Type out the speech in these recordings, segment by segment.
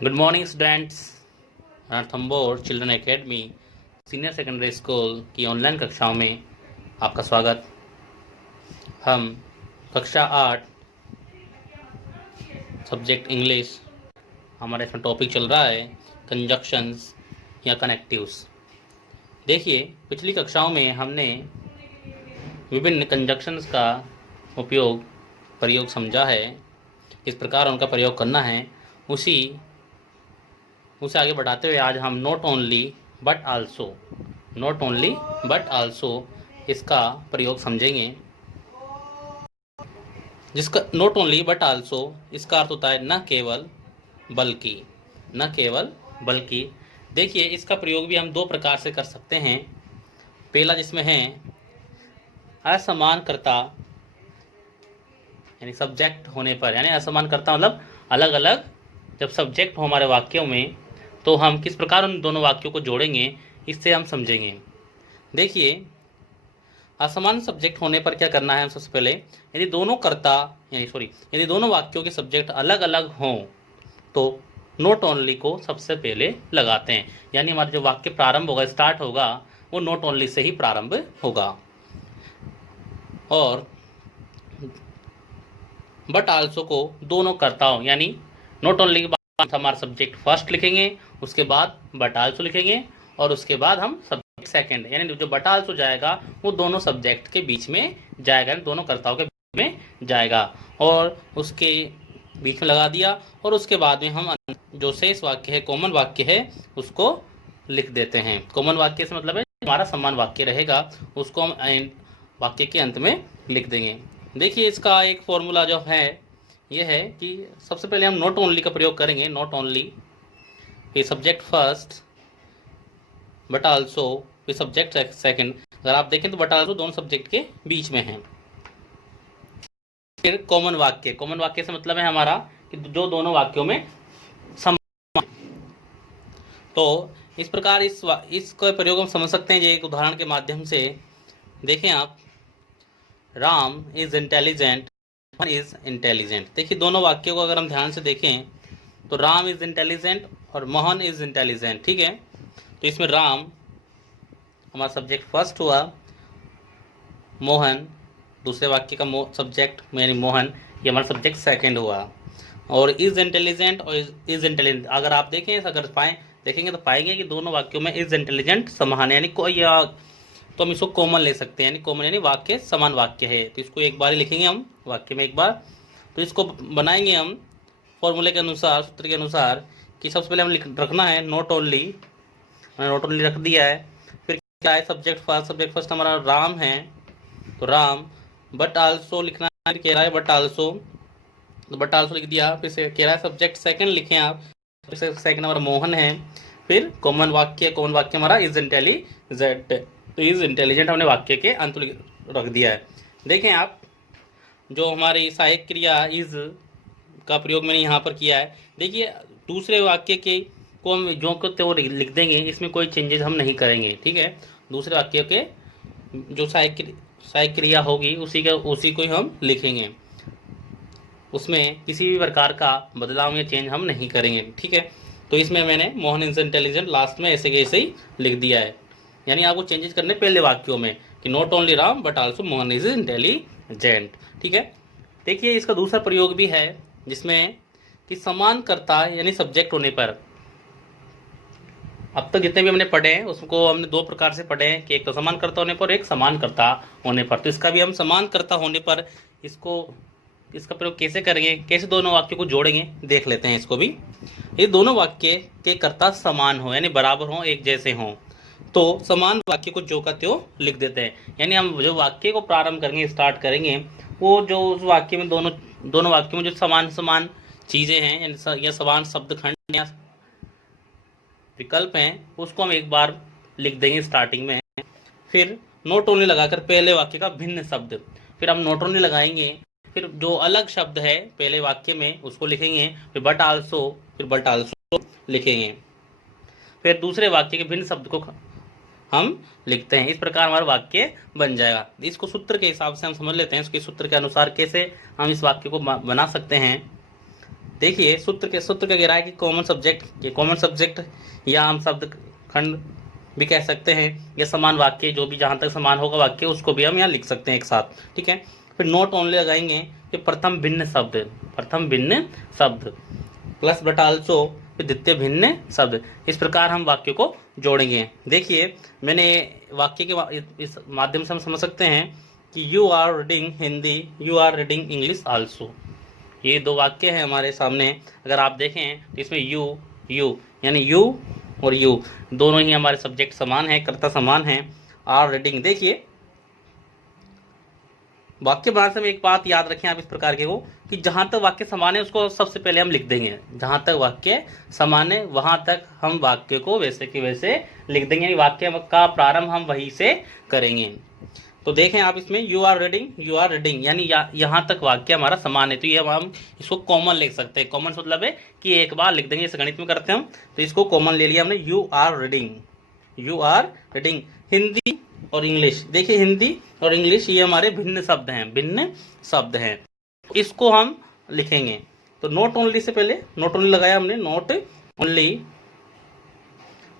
Good morning students. Ranthambore children academy senior secondary school की online कक्षाओं में आपका स्वागत। हम कक्षा 8 सब्जेक्ट इंग्लिश, हमारा इसमें टॉपिक चल रहा है कंजक्शंस या कनेक्टिव्स। देखिए, पिछली कक्षाओं में हमने विभिन्न कंजक्शंस का प्रयोग समझा है, किस प्रकार उनका प्रयोग करना है। उसे आगे बढ़ाते हुए आज हम नॉट ओनली बट आल्सो इसका प्रयोग समझेंगे। जिसका नॉट ओनली बट आल्सो इसका अर्थ होता है न केवल बल्कि। देखिए, इसका प्रयोग भी हम दो प्रकार से कर सकते हैं। पहला जिसमें है असमानकर्ता यानी सब्जेक्ट होने पर, यानी असमानकर्ता मतलब अलग अलग जब सब्जेक्ट हो हमारे वाक्यों में, तो हम किस प्रकार उन दोनों वाक्यों को जोड़ेंगे, इससे हम समझेंगे। देखिए, असमान सब्जेक्ट होने पर क्या करना है हम सबसे पहले, यदि दोनों वाक्यों के सब्जेक्ट अलग अलग हों तो नॉट ओनली को सबसे पहले लगाते हैं। यानी हमारा जो वाक्य प्रारंभ होगा, स्टार्ट होगा, वो नॉट ओनली से ही प्रारंभ होगा। और बट आल्सो को दोनों कर्ताओं यानी नॉट ओनली के बाद हमारा सब्जेक्ट फर्स्ट लिखेंगे, उसके बाद बट आल्सो लिखेंगे, और उसके बाद हम सब्जेक्ट सेकंड, यानी जो बट आल्सो जाएगा वो दोनों सब्जेक्ट के बीच में जाएगा, दोनों कर्ताओं के बीच में जाएगा, और उसके बीच में लगा दिया। और उसके बाद में हम जो शेष वाक्य है, कॉमन वाक्य है, उसको लिख देते हैं। कॉमन वाक्य से मतलब है हमारा समान वाक्य रहेगा, उसको हम वाक्य के अंत में लिख देंगे। देखिए, इसका एक फॉर्मूला जो है ये है कि सबसे पहले हम नॉट ओनली का प्रयोग करेंगे। नॉट ओनली फिर सब्जेक्ट फर्स्ट, बट आल्सो फिर सब्जेक्ट सेकंड। अगर आप देखें तो बट आल्सो दोनों सब्जेक्ट के बीच में है। फिर कॉमन वाक्य से मतलब है हमारा कि जो दोनों वाक्यों में समान। तो इस प्रकार इसका प्रयोग हम समझ सकते हैं एक उदाहरण के माध्यम से। देखें आप, Ram is intelligent, Mohan is intelligent. देखिए, दोनों वाक्यों को अगर हम ध्यान से देखें तो राम इज इंटेलिजेंट और मोहन इज इंटेलिजेंट, ठीक है। तो इसमें राम हमारा सब्जेक्ट फर्स्ट हुआ, मोहन दूसरे वाक्य का सब्जेक्ट यानी मोहन, ये हमारा सब्जेक्ट सेकंड हुआ। और इज इंटेलिजेंट और इज इंटेलिजेंट अगर आप देखेंगे तो पाएंगे कि दोनों वाक्यों में इज इंटेलिजेंट समान, यानी कोई तो हम इसको कॉमन ले सकते हैं, यानी कॉमन यानी वाक्य समान वाक्य है। तो इसको एक बार ही लिखेंगे हम वाक्य में एक बार। तो इसको बनाएंगे हम फॉर्मूले के अनुसार, सूत्र के अनुसार, कि सबसे पहले हम रखना है नॉट ओनली, मैंने नॉट ओनली रख दिया है। फिर क्या है, सब्जेक्ट फर्स्ट हमारा राम है, तो राम। बट आल्सो लिखना है, कह रहा है बट आल्सो, तो बट आल्सो लिख दिया। फिर से कह रहा है सब्जेक्ट सेकंड लिखें आप, सेकंड हमारा मोहन है। फिर कॉमन वाक्य हमारा इज इंटेलिजेंट, तो इज इंटेलिजेंट हमने वाक्य के अंत रख दिया है। देखें आप, जो हमारी सहायक क्रिया इज का प्रयोग मैंने यहाँ पर किया है। देखिए, दूसरे वाक्य के को हम जो को तो लिख देंगे, इसमें कोई चेंजेस हम नहीं करेंगे, ठीक है। दूसरे वाक्य के जो सहायक क्रिया होगी उसी को ही हम लिखेंगे, उसमें किसी भी प्रकार का बदलाव या चेंज हम नहीं करेंगे, ठीक है। तो इसमें मैंने मोहन इज इंटेलिजेंट लास्ट में ऐसे कैसे ही लिख दिया है। यानी आपको चेंजेस करने पहले वाक्यों में कि not only Ram but also Mohan is intelligent, ठीक है। देखिए, इसका दूसरा प्रयोग भी है जिसमें कि समानकर्ता यानी सब्जेक्ट होने पर, अब तक जितने भी हमने पढ़े हैं उसको हमने दो प्रकार से पढ़े हैं कि एक तो समानकर्ता होने पर, एक समानकर्ता होने पर। तो इसका भी हम समानकर्ता होने पर इसका प्रयोग कैसे करेंगे, कैसे दोनों वाक्यों को जोड़ेंगे, देख लेते हैं इसको भी। ये दोनों वाक्य के कर्ता समान हो यानी बराबर हो, एक जैसे हों, तो समान वाक्य को जो का त्यों लिख देते हैं। यानी हम जो वाक्य को प्रारंभ करेंगे, स्टार्ट करेंगे, वो जो उस वाक्य में दोनों वाक्यों में जो समान चीजें हैं या समान शब्दखंड या विकल्प हैं, उसको हम एक बार लिख देंगे स्टार्टिंग में। फिर नॉट ओनली लगाकर पहले वाक्य का भिन्न शब्द, फिर हम नॉट ओनली लगाएंगे, फिर जो अलग शब्द है पहले वाक्य में उसको लिखेंगे, फिर बट आल्सो लिखेंगे, फिर दूसरे वाक्य के भिन्न शब्द को हम लिखते हैं। इस प्रकार हमारा वाक्य बन जाएगा। इसको सूत्र के हिसाब से हम समझ लेते हैं, इसके सूत्र के अनुसार कैसे हम इस वाक्य को बना सकते हैं। देखिए सूत्र का कह रहा है कि कॉमन सब्जेक्ट या हम शब्द खंड भी कह सकते हैं, या समान वाक्य, जो भी जहाँ तक समान होगा वाक्य उसको भी हम यहाँ लिख सकते हैं एक साथ, ठीक है। फिर नोट ओनली लगाएंगे कि प्रथम भिन्न शब्द प्लस बट आल्सो द्वितीय भिन्न शब्द। इस प्रकार हम वाक्य को जोड़ेंगे। देखिए मैंने वाक्य के इस माध्यम से हम समझ सकते हैं कि you are reading Hindi, you are reading English also. ये दो वाक्य हैं हमारे सामने। अगर आप देखें तो इसमें यू यानी यू और यू दोनों ही हमारे सब्जेक्ट समान हैं, कर्ता समान हैं। आर रीडिंग, देखिए वाक्य बनाने से एक बात याद रखें आप इस प्रकार के को कि जहाँ तक वाक्य समान है उसको सबसे पहले हम लिख देंगे। जहाँ तक वाक्य समान है वहाँ तक हम वाक्य को वैसे के वैसे लिख देंगे। वाक्य का प्रारंभ हम वहीं से करेंगे। तो देखें आप इसमें यू आर रीडिंग यानी यहाँ तक वाक्य हमारा समान है, तो ये हम इसको कॉमन लिख सकते हैं। कॉमन मतलब है कि एक बार लिख देंगे, इसे गणित में करते हैं हम, तो इसको कॉमन ले लिया हमने। यू आर रीडिंग हिंदी और इंग्लिश। देखिए हिंदी और इंग्लिश ये हमारे भिन्न शब्द हैं, इसको हम लिखेंगे। तो नोट ओनली से पहले नोट ओनली लगाया हमने,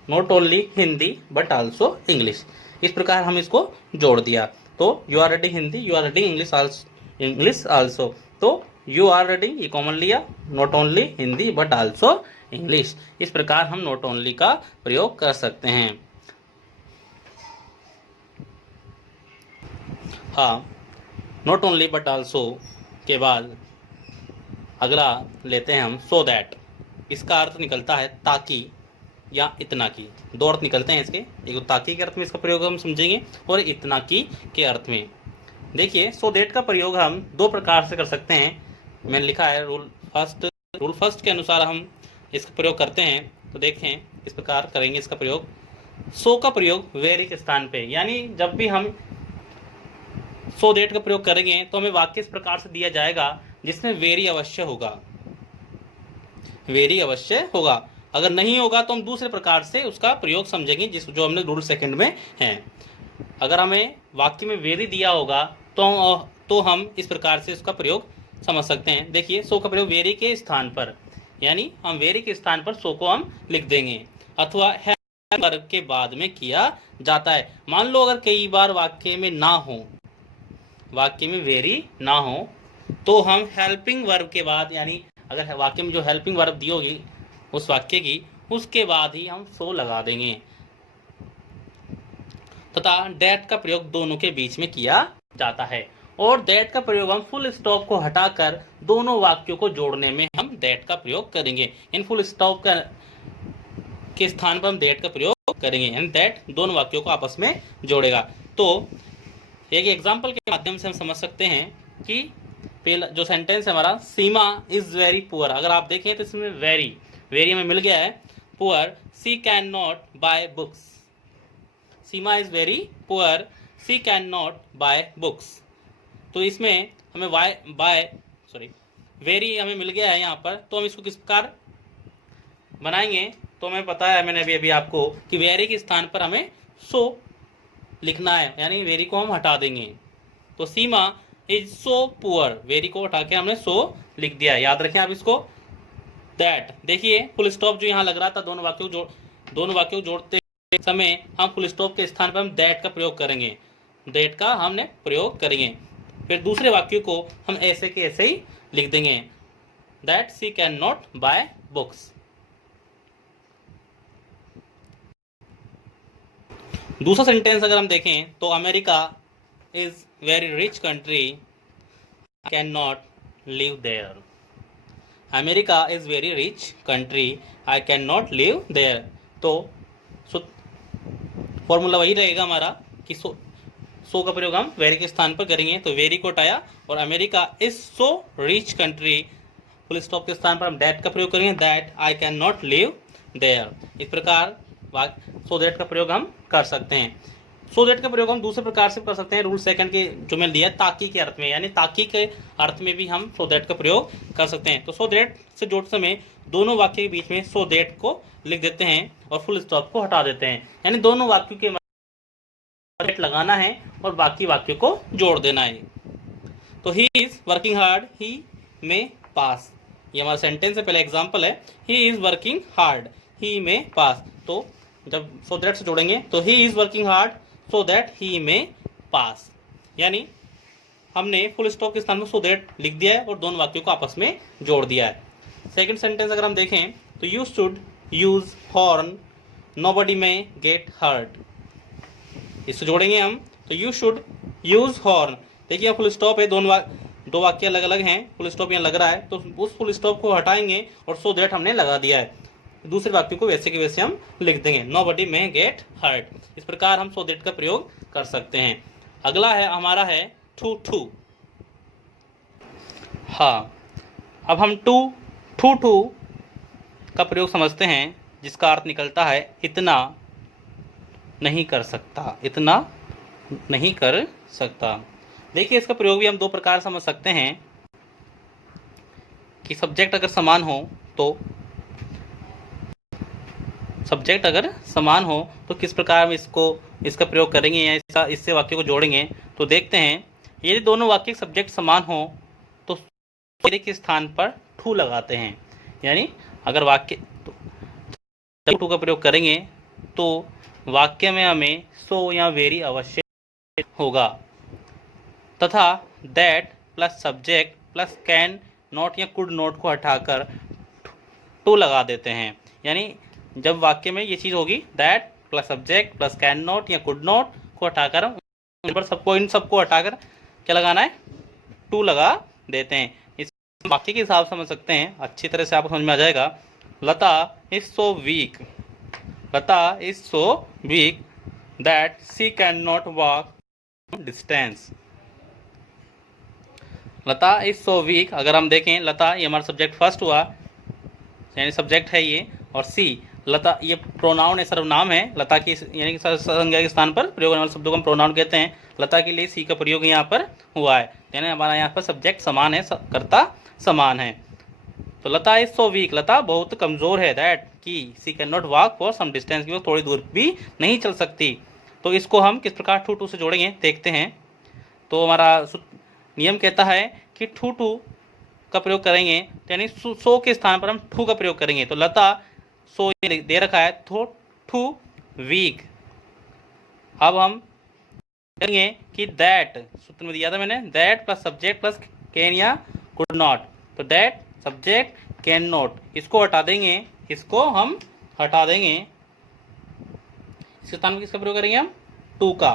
नोट only Hindi but also English. इस प्रकार हम इसको जोड़ दिया। तो you are reading Hindi, you are reading English also. तो यू आर रीडिंग ये कॉमन लिया, not only Hindi but also English. इस प्रकार हम नोट ओनली का प्रयोग कर सकते हैं। हाँ, नोट ओनली बट आल्सो के बाद अगला लेते हैं हम सो दैट। इसका अर्थ निकलता है ताकि या इतना की। दो अर्थ निकलते हैं इसके, एक तो ताकि के अर्थ में इसका प्रयोग हम समझेंगे और इतना की के अर्थ में। देखिए सो दैट का प्रयोग हम दो प्रकार से कर सकते हैं। मैंने लिखा है रूल फर्स्ट के अनुसार हम इसका प्रयोग करते हैं। तो देखें इस प्रकार करेंगे इसका प्रयोग। सो का प्रयोग वेरी के स्थान पे, यानी जब भी हम सो दैट का प्रयोग करेंगे तो हमें वाक्य इस प्रकार से दिया जाएगा जिसमें वेरी अवश्य होगा। अगर नहीं होगा तो हम दूसरे प्रकार से उसका प्रयोग समझेंगे, जो हमने रूल सेकंड में है। अगर हमें वाक्य में वेरी दिया होगा तो हम इस प्रकार से उसका प्रयोग समझ सकते हैं। देखिए सो का प्रयोग वेरी के स्थान पर, यानी हम वेरी के स्थान पर सो को हम लिख देंगे, अथवा है वर्ब के बाद में किया जाता है। मान लो अगर कई बार वाक्य में वेरी ना हो तो हम हेल्पिंग वर्ब के बाद, यानी अगर वाक्य में जो हेल्पिंग वर्ब दी होगी उस वाक्य की, उसके बाद ही हम सो लगा देंगे। तथा दैट का प्रयोग दोनों के बीच में किया जाता है। और दैट का प्रयोग हम फुल स्टॉप को हटाकर दोनों वाक्यों को जोड़ने में हम दैट का प्रयोग करेंगे। इन फुल स्टॉप के स्थान पर हम दैट का प्रयोग करेंगे, यानी दैट दोनों वाक्यों को आपस में जोड़ेगा। तो एक एग्जाम्पल के माध्यम से हम समझ सकते हैं कि पहला जो सेंटेंस है हमारा, सीमा इज वेरी पुअर। अगर आप देखें तो इसमें वेरी हमें मिल गया है, poor she can not buy books. Seema is very poor, she can not buy books. तो इसमें हमें वेरी हमें मिल गया है यहाँ पर। तो हम इसको किस प्रकार बनाएंगे, तो हमें पता है, मैंने अभी आपको, कि वेरी के स्थान पर हमें सो लिखना है, यानी वेरी को हम हटा देंगे। तो सीमा इज सो पुअर, वेरी को हटा के हमने सो लिख दिया है। याद रखें आप इसको। दैट, देखिए फुल स्टॉप जो यहाँ लग रहा था दोनों वाक्यों को जोड़ते समय हम फुल स्टॉप के स्थान पर हम दैट का प्रयोग करेंगे, दैट का हमने प्रयोग करेंगे। फिर दूसरे वाक्य को हम ऐसे के ऐसे ही लिख देंगे, that she can not buy books. दूसरा सेंटेंस अगर हम देखें तो America is very rich country, can not live there. America is very rich country, I can not live there. तो फॉर्मूला वही रहेगा हमारा कि सो का प्रयोग हम वेरी के स्थान पर करेंगे। तो वेरी को हटाया और America is so rich country, full stop के स्थान पर हम दैट का प्रयोग करेंगे, that I can not live there. इस प्रकार सो दैट का प्रयोग हम कर सकते हैं। सो दैट का प्रयोग हम दूसरे प्रकार से कर सकते हैं, रूल सेकंड के जो मैंने दिया ताकि के अर्थ में, यानी ताकि के अर्थ में भी हम सो दैट का प्रयोग कर सकते हैं। तो सो दैट से जोड़ते समय दोनों वाक्य के बीच में सो दैट को लिख देते हैं और फुल स्टॉप को हटा देते हैं, यानी दोनों वाक्यों के दैट लगाना है और बाकी वाक्यों को जोड़ देना है। तो he is working hard, he may pass. ये हमारा सेंटेंस है, पहले एग्जाम्पल है, he is working hard he may pass. तो जब सो दैट से जोड़ेंगे तो he is working hard so that he may pass, यानी हमने फुल स्टॉप के स्थान में सो दैट लिख दिया है और दोनों वाक्यों को आपस में जोड़ दिया है। सेकंड सेंटेंस अगर हम देखें तो you should use horn nobody में गेट हर्ट, इससे जोड़ेंगे हम तो यू शुड यूज हॉर्न। देखिए फुल स्टॉप है, दो वाक्य अलग अलग हैं, फुल स्टॉप यहाँ लग रहा है तो उस फुल स्टॉप को हटाएंगे और सो दैट हमने लगा दिया है, दूसरे वाक्य को वैसे के वैसे हम लिख देंगे, नोबडी में गेट हर्ट। इस प्रकार हम सो दैट का प्रयोग कर सकते हैं। अगला है हमारा है टू टू। हाँ, अब हम टू का प्रयोग समझते हैं, जिसका अर्थ निकलता है इतना नहीं कर सकता, इतना नहीं कर सकता। देखिए इसका प्रयोग भी हम दो प्रकार समझ सकते हैं कि सब्जेक्ट अगर समान हो तो किस प्रकार हम इसका प्रयोग करेंगे या इससे वाक्य को जोड़ेंगे। तो देखते हैं, यदि दोनों वाक्य सब्जेक्ट समान हो तो वेरी के स्थान पर टू लगाते हैं, यानी अगर वाक्य टू का प्रयोग करेंगे तो वाक्य में हमें सो या वेरी अवश्य होगा, तथा that plus subject plus can not या कुड नॉट को हटाकर टू लगा देते हैं। यानी जब वाक्य में ये चीज़ होगी, that plus subject plus can not या कुड नॉट को हटाकर इन सबको हटाकर क्या लगाना है, टू लगा देते हैं। इस वाक्य के हिसाब से समझ सकते हैं, अच्छी तरह से आपको समझ में आ जाएगा। Lata is so weak, Lata is so weak that she can not walk distance. Lata is so weak, अगर हम देखें लता ये हमारा सब्जेक्ट फर्स्ट हुआ, यानी सब्जेक्ट है ये, और सी लता ये प्रोनाउन है, सर्वनाम है, लता की यानी कि संज्ञा के स्थान पर प्रयोग होने वाले शब्दों को हम प्रोनाउन कहते हैं। लता के लिए सी का प्रयोग यहाँ पर हुआ है, यानी हमारा यहाँ पर सब्जेक्ट समान है, कर्ता समान है। तो लता इज सो वीक, लता बहुत कमज़ोर है, दैट की she can not walk for some distance, की वो थोड़ी दूर भी नहीं चल सकती। तो इसको हम किस प्रकार टू से जोड़ेंगे देखते हैं। तो हमारा नियम कहता है कि टू का प्रयोग करेंगे, यानी सो के स्थान पर हम टू का प्रयोग करेंगे। तो लता सो दे रखा है तो टू वीक। अब हम करेंगे कि दैट, सूत्र में दिया था मैंने, that plus subject plus can या कुड नॉट, तो दैट सब्जेक्ट कैन नॉट, इसको हटा देंगे, इसको हम हटा देंगे, इसके स्थान पर किसका प्रयोग करेंगे हम, टू का।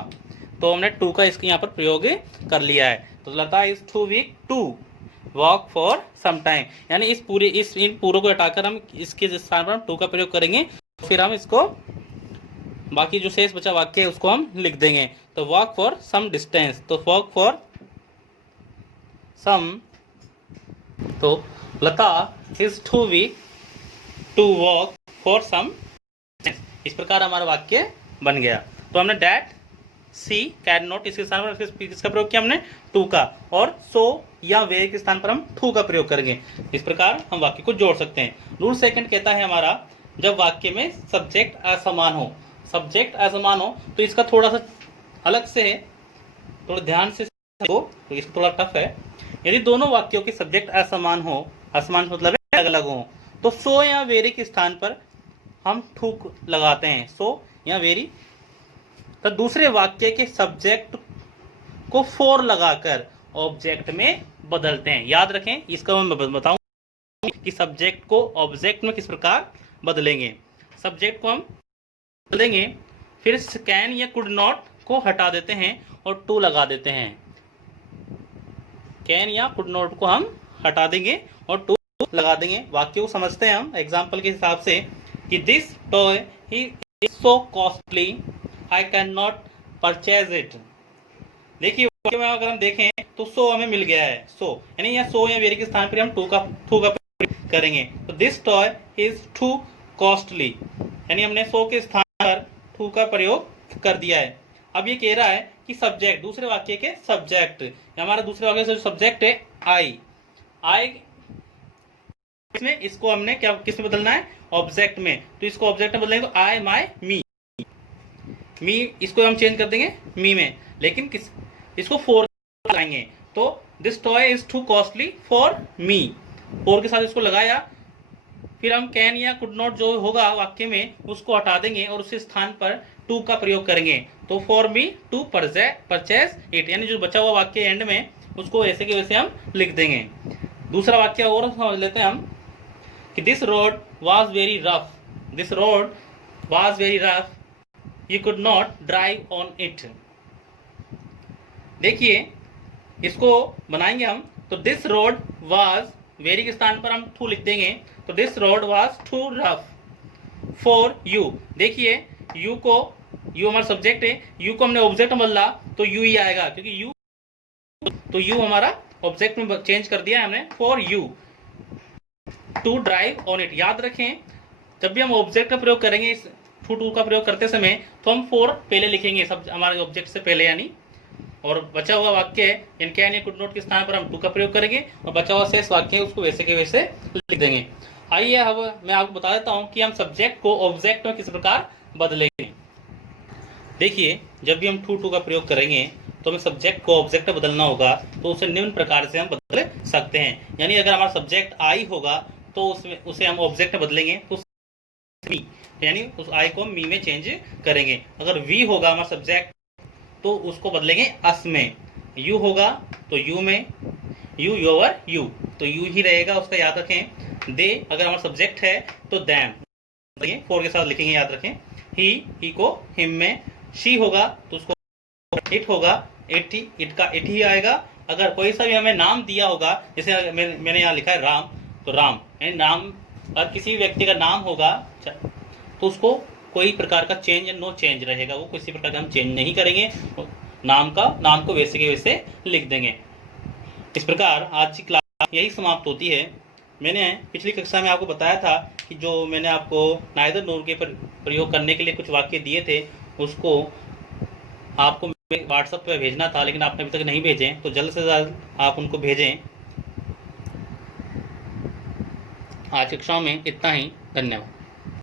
तो हमने टू का इसके यहाँ पर प्रयोग कर लिया है। तो Lata is too weak to walk for some time, यानी इन पूरों को हटाकर हम इसके स्थान पर हम टू का प्रयोग करेंगे, फिर हम इसको बाकी जो शेष बचा वाक्य है उसको हम लिख देंगे। तो वॉक फॉर सम डिस्टेंस, तो वॉक फॉर सम, तो Lata is too weak to walk for some, इस प्रकार हमारा वाक्य बन गया। तो हमने दैट सी कैन नॉट इसके स्थान पर किसका प्रयोग किया हमने, टू का, और सो या वे के स्थान पर हम टू का प्रयोग करेंगे। इस प्रकार हम वाक्य को जोड़ सकते हैं। रूल सेकंड कहता है हमारा, जब वाक्य में सब्जेक्ट असमान हो, सब्जेक्ट असमान हो तो इसका थोड़ा सा अलग से है, थोड़ा ध्यान से हो, तो इसको थोड़ा टफ है। यदि दोनों वाक्यों के सब्जेक्ट असमान हो, असमान मतलब अलग अलग हो, तो सो या वेरी के स्थान पर हम टू लगाते हैं, सो या वेरी। तो दूसरे वाक्य के सब्जेक्ट को फोर लगाकर ऑब्जेक्ट में बदलते हैं। याद रखें, इसका मैं बताऊं कि सब्जेक्ट को ऑब्जेक्ट में किस प्रकार बदलेंगे। सब्जेक्ट को हम बदलेंगे, फिर कैन या कुड नॉट को हटा देते हैं और टू लगा देते हैं। कैन या कुड नॉट को हम हटा देंगे और टू लगा देंगे। वाक्य को समझते हैं हम एग्जाम्पल के हिसाब से कि this toy is so costly I can not purchase it. देखिए वाक्य में अगर हम देखें तो सो हमें मिल गया है, सो यानी यहाँ सो या वेरी के स्थान पर हम टू का प्रयोग करेंगे। तो this toy is to costly, यानी हमने सो के स्थान पर टू का प्रयोग कर दिया है। अब ये कह रहा है कि सब्जेक्ट, दूसरे वाक्य के सब्जेक्ट, हमारा दूसरे वाक्य से सब्जेक्ट है आई, इसमें इसको हमने क्या किस में बदलना है, ऑब्जेक्ट में। तो इसको ऑब्जेक्ट में बदलेंगे तो आई माई मी, इसको हम चेंज कर देंगे मी में, लेकिन इसको फोर लाएंगे। तो this toy is to costly for me, four के साथ इसको लगाया, फिर हम कैन या कुड नॉट जो होगा वाक्य में उसको हटा देंगे और उसी स्थान पर टू का प्रयोग करेंगे। तो for me to purchase it, यानी जो बचा हुआ वाक्य एंड में उसको ऐसे के वैसे हम लिख देंगे। दूसरा वाक्य और समझ लेते हैं हम कि this road was very rough, this road was very rough, you could not drive on it. देखिए इसको बनाएंगे हम, तो दिस रोड वॉज, वेरी के स्थान पर हम टू लिख देंगे, तो this road was too rough for you. देखिए यू को, यू हमारा सब्जेक्ट है, यू को हमने ऑब्जेक्ट में बदला तो यू ही आएगा, क्योंकि यू, तो यू हमारा ऑब्जेक्ट में चेंज कर दिया है हमने, for you to drive on it. याद रखें जब भी हम ऑब्जेक्ट का प्रयोग करेंगे, इस टू का प्रयोग करते समय, तो हम फॉर पहले लिखेंगे सब हमारे ऑब्जेक्ट से पहले, यानी और बचा हुआ वाक्य है इन कैन या कुड नॉट के स्थान पर हम टू का प्रयोग करेंगे और बचा हुआ शेष वाक्य है उसको वैसे के वैसे लिख देंगे। आइए अब मैं आपको बता देता हूं कि हम सब्जेक्ट को ऑब्जेक्ट में किस प्रकार बदलेंगे। देखिए जब भी हम टू का प्रयोग करेंगे तो हमें सब्जेक्ट को ऑब्जेक्ट में बदलना होगा, तो उसे निम्न प्रकार से हम बदल सकते हैं। यानी अगर हमारा सब्जेक्ट आई होगा तो उसमें उसे हम ऑब्जेक्ट में बदलेंगे तो मी, यानी उस आई को मी में चेंज करेंगे। अगर वी होगा हमारा सब्जेक्ट तो उसको बदलेंगे अस में, यू होगा तो यू में, यू योर यू तो यू ही रहेगा, उसका याद रखें। दे अगर हमारा सब्जेक्ट है तो दैम, फोर के साथ लिखेंगे, याद रखें। ही को हिम में, शी होगा तो उसको इट होगा, इट का इट ही आएगा। अगर कोई सा भी हमें नाम दिया होगा, जैसे मैंने यहाँ लिखा है राम, तो राम यानी नाम, अगर किसी व्यक्ति का नाम होगा तो उसको कोई प्रकार का चेंज या नो चेंज रहेगा, वो किसी प्रकार का हम चेंज नहीं करेंगे, नाम को वैसे के वैसे लिख देंगे। इस प्रकार आज की क्लास यही समाप्त होती है। मैंने पिछली कक्षा में आपको बताया था कि जो मैंने आपको नाइदर नोर के प्रयोग करने के लिए कुछ वाक्य दिए थे, उसको आपको व्हाट्सएप पर भेजना था, लेकिन आपने अभी तक नहीं भेजे, तो जल्द से जल्द आप उनको भेजें। आज की कक्षा में इतना ही, धन्यवाद।